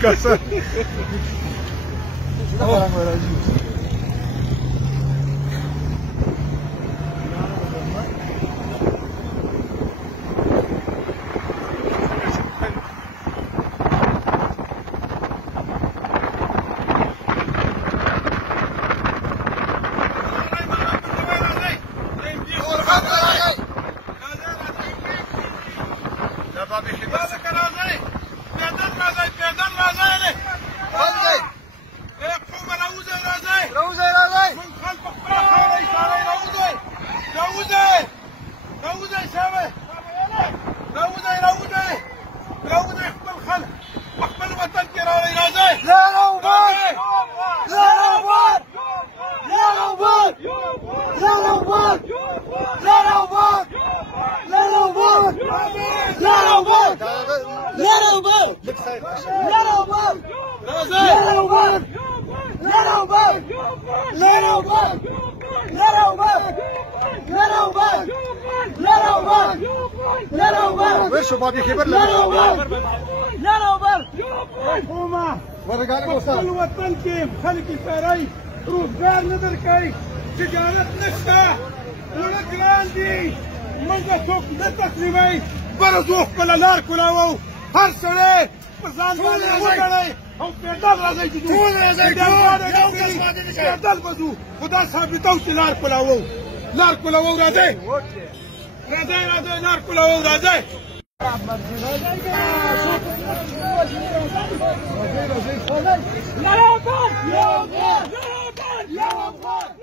Casa. وين شبابي خبر حكومة ورجال الوطن الوطن كيف خلق الفراي روزگار ندر کوي تجارت نشته ولګران دي موږ څوک نه تسلیموي برزو خپل لار کولاوو هر سړی په ځان باندې وګڼئ او پیدل راځئ چې ټول راځئ پیدل بځو خدا ثابتو چې لار کولاوو راځئ لار کولاوو راځئ يا رب يا رب يا رب